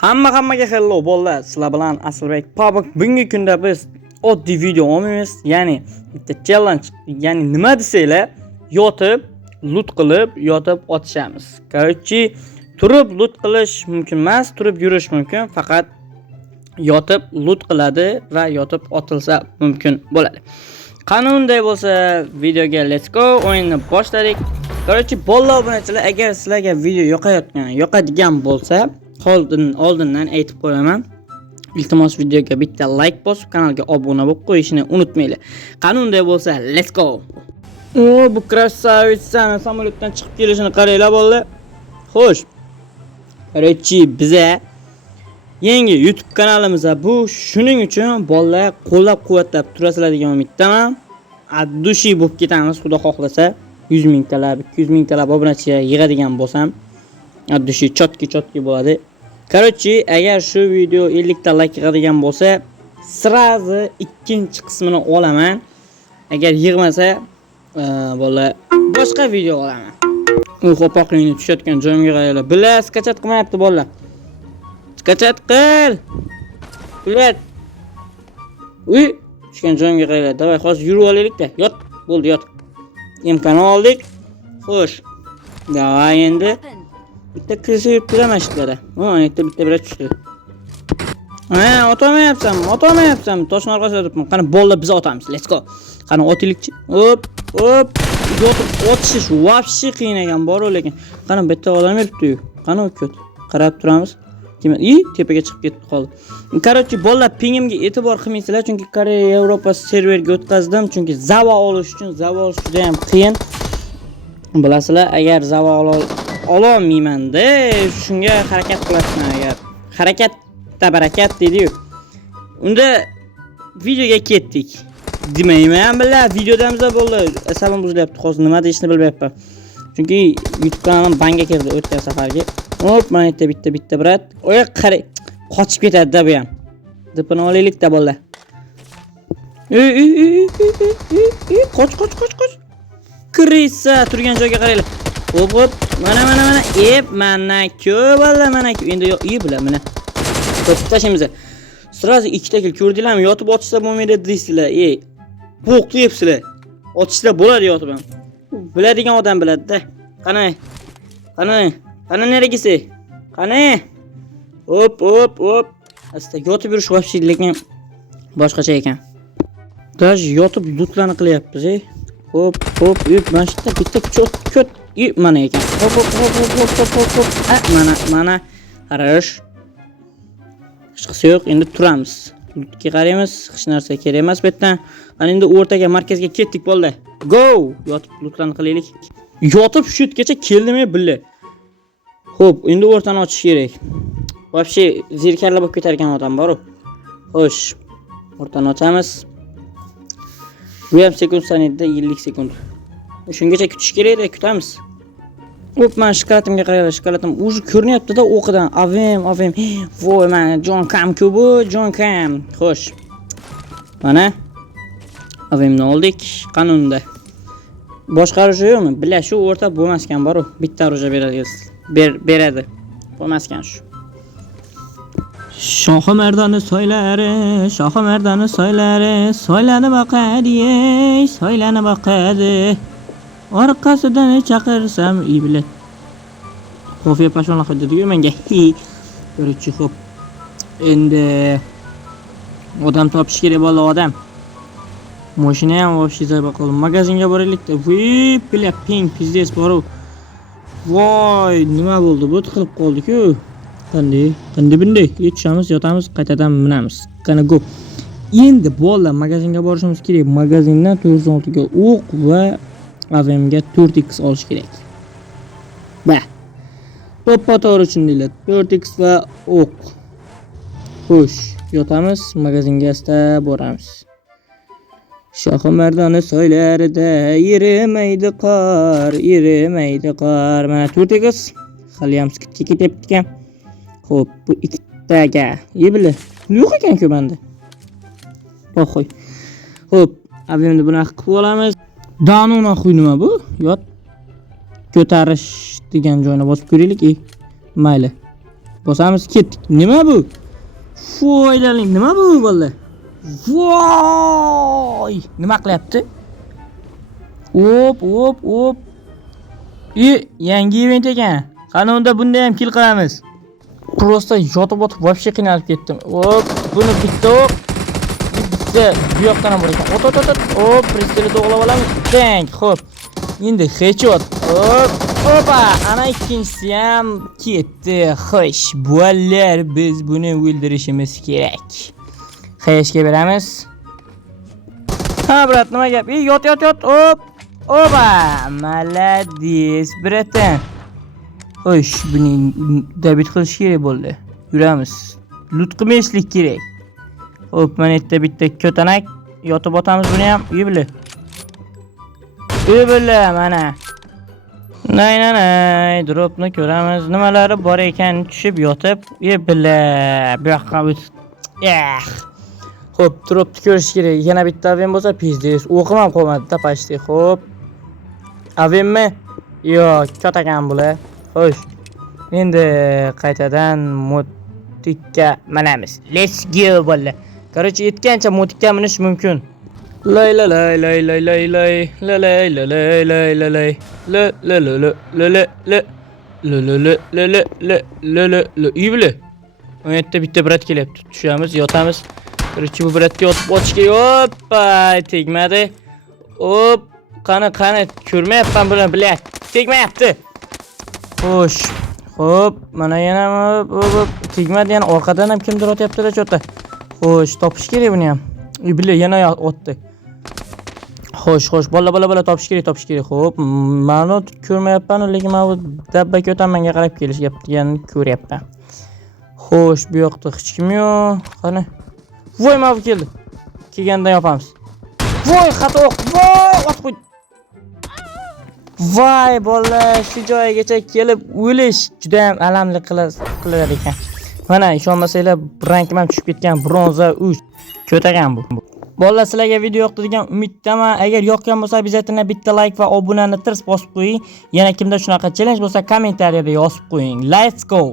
Hammaga hello bolalar. Sizlar bilan Aslbek Pabuk. Bugungi kunda biz oddiy video olmaymiz. Ya'ni bitta challenge, ya'ni nima desanglar, yotib loot qilib, yotib otishamiz. Короче, turib loot qilish mumkin emas, turib yurish mumkin, faqat yotib loot qiladi va yotib otilsa mumkin bo'ladi. Qanunday bo'lsa, videoga let's go, o'yinni boshladik. Короче, bolalar obunachilar, agar sizlarga video yoqadigan bo'lsa, oldindan aytib qo'yaman. Iltimos videoga bitta like bosib, kanalga obuna bo'lib qo'yishni unutmanglar. Qanunday bo'lsa, let's go. Bu krasavitsani samolyotdan chiqib kelishini qaranglar bolalar. Xo'sh. Короче, biza yangi YouTube kanalimizda bu shuning uchun bolalar qo'llab-quvvatlab turasizlar degan umiddaman. Addushi bo'lib ketamiz, xudo xohlasa. 100 ming talab, 200 ming talab obunachiga yig'adigan bo'lsam, addushi chotki bo'ladi. Короче, agar shu video 50 ta like yig'adigan bo'lsa, srazi ikkinchi qismini olaman. Agar yig'masa, bolalar boshqa video olaman. U qo'poqlikni tushayotgan joyimga qaranglar. Bilar skachat qilmayapti bolalar. Skachat qil. Bilat. Uy, tushgan joyimga qaranglar. Davay, hozir yurib olaylik-da. Yot, bo'ldi, yot. Imkon oldik. Xo'sh. Davay endi. Bitta kirsa yuribdi mashqlari. Bitta birat tushdi. Otamayapsam. Toshni orqasiga turibman. Qani bolalar biz otamiz. Let's go. Qani otilikchi. Hop. Otishish вообще qiyin ekan, bor lekin. Qani bitta odam yuribdi-yu. Qani o'kot. Qarab turamiz. Tepaga chiqib ketdi qoldi. Короче, bolalar pingimga e'tibor qilmaysizlar, chunki Koreya Yevropa serverga o'tkazdim, chunki Zava olish juda ham qiyin. Bilasizlar, agar Zava ololmayman-da, shunga harakat qilasizlar agar. Harakatda barakat dedi-yu. Unda videoga ketdik. Demayman billar, videodamizda bo'ldi. Asabim buzilyapti, hozir nima deyishni bilmayapman. Chunki YouTube kanalim banga kirdi o'tgan safargi. Hop, mana bitta brat. Oyoq qarang, qochib ketadi-da bu ham. Dipini olaylik-da bolalar. Qoch. Kirisa turgan joyga qaranglar. Hop, mana. Mana ko'p bolalar, mana ko'p. Endi yo'q, bular mana. To'p tashimiz. Srazi ikkita kill ko'rdinglarmi? Yotib otishsa bo'lmaydi deysizlar. Bo'q deyapsizlar. Otishsa bo'ladi yotib ham. Biladigan odam biladi-da. Qani nerigisi? Qani? Hop. Asta yotib yurish вообще lekin boshqacha ekan. Daj yotib lootlarni qilyapmiz, Hop, mana shu bitta ko't mana ekan. Hop. Mana. Qarash. Hech qisi yo'q, endi turamiz. Lootga qaraymiz, hech narsa kerak emas bu yerdan. Ana endi o'rtaga, markazga ketdik bolalar. Go! Yotib lootlarni qilaylik. Yotib shu yergacha keldimi billi. Xo'p, endi o'rtani ochish kerak. Вообще zirkarlar bo'lib ketargan odam bor-ku. Xo'sh, o'rtani ochamiz. Bu ham sekund saniyada 50 sekund. Shungacha kutish kerak-da, kutamiz. Hop, men shokolatimga qaraylar, shokolatim o'zi ko'rinyapti-da o'qidan. Avem. Voy, men Jon Kam-ku bu, Jon Kam. Xo'sh. Mana avemni oldik. Qanunda boshqarish yo'qmi? Bila shu o'rta bo'lmaskan bor-ku. Bitta roja beradi. Bo'lmaskan shu. Shohi mardoni soylari, soylani boqadi. Orqasidan chaqirsam, bilet. Qofiya pashona qildi-ku menga. Ko'rchi xo'p. Endi odam topish kerak bolalar, odam. Mashina ham вообще zarba qildi. Magazinga boraylik-da. Bilet ping pizdes bor-ku. Voy, nima bo'ldi? Bu tiqilib qoldi-ku. Qanday bunday? Yetishamiz, yotamiz, qaytadan minamiz. Qani go. Endi bolalar magazinga borishimiz kerak. Magazindan 406 ga o'q va AVMga 4x olish kerak. To'g'ri tushundinglar. 4x va o'q. Xo'sh, yotamiz, magazinga asta boramiz. Shohi mardoni soylarida yerimaydi qor. Mana 4x. Hali ham skitga ketyapti ekan. Xo'p, bu ikkitaga. Yebili. Yo'q ekan-ku menda. Qo'y. Xo'p, AVMni bunaqa qilib olamiz. Danuna xuy nima bu? Yot. Ko'tarish degan joyni bosib ko'raylik. Mayli. Bosamiz ketdik. Nima bu? Foylaning nima bu bolalar? Voy! Nima qilyapti? Hop. Yangi event ekan. Qani unda bunda ham kill qilamiz. Prosta yotib вообще qiynalib ketdim. Hop, buni bitta hop. Bitta bu yoqdan ham bor ekan. Hop, pistolet o'g'lab olamiz. Bang, hop. Endi headshot. Hop, opa, ana ikkinchisi ham ketdi. Xo'sh, bolalar biz buni o'ldirishimiz kerak. Xeshga beramiz. Ha, brat, nima gap? Yot. Hop. Opa, malades, bratan. Xo'sh, buning dabit qilish kerak bo'ldi. Yuramiz. Lut qilmaslik kerak. Hop, mana yerda bitta ko'tanak yotib otamiz buni ham. Uyibili mana. Nay, dropni ko'ramiz. Nimalari bor ekan tushib yotib. Uyibili bu yoqqa o'tib. Hop, dropni ko'rish kerak. Yana bitta avem bo'lsa pizdes. O'qim ham qolmadi tapashdi. Hop. Avemmi? Yo'q, ko'takan bular. Xo'sh. Endi qaytadan motikka minamiz. Let's go bolalar. Короче, yetgancha motikka minish mumkin. Lay. Uyibili. O yerda bitta brat kelyapti. Tushamiz, yotamiz. Короче, bu bratga yotib o'tishga hoppa, tegmadi. Hop, qani ko'rmayapman buni, bilat. Tegmayapti. Xo'sh. Hop, mana yana hop, tegmadi, yana orqadan ham kimdir otyapti-da cho'ta. Xo'sh, topish kerak buni ham. Uyibili yana otdi. Xo'sh, bola topish kerak. Hop, ma'no ko'rmayapman, lekin men bu dabba ko'tamanga qarab kelishyapti, ko'ryapman. Xo'sh, bu yoqda hech kim yo'q. Qani. Voy, mana bu keldi. Kelganda yopamiz. Voy, xato. Voy, ot qo'y. Voy, bolalar, shu joygacha kelib o'lish juda ham alamli qilar ekan. Mana ishonmasanglar, rankim ham tushib ketgan, bronza 3. Ko'tagan bu. Bolalar, sizlarga video yoqdi degan umiddaman. Agar yoqqan bo'lsa, obязательно bitta like va obunani tirs bosib qo'ying. Yana kimda shunaqa challenge bo'lsa, kommentariyada yozib qo'ying. Let's go.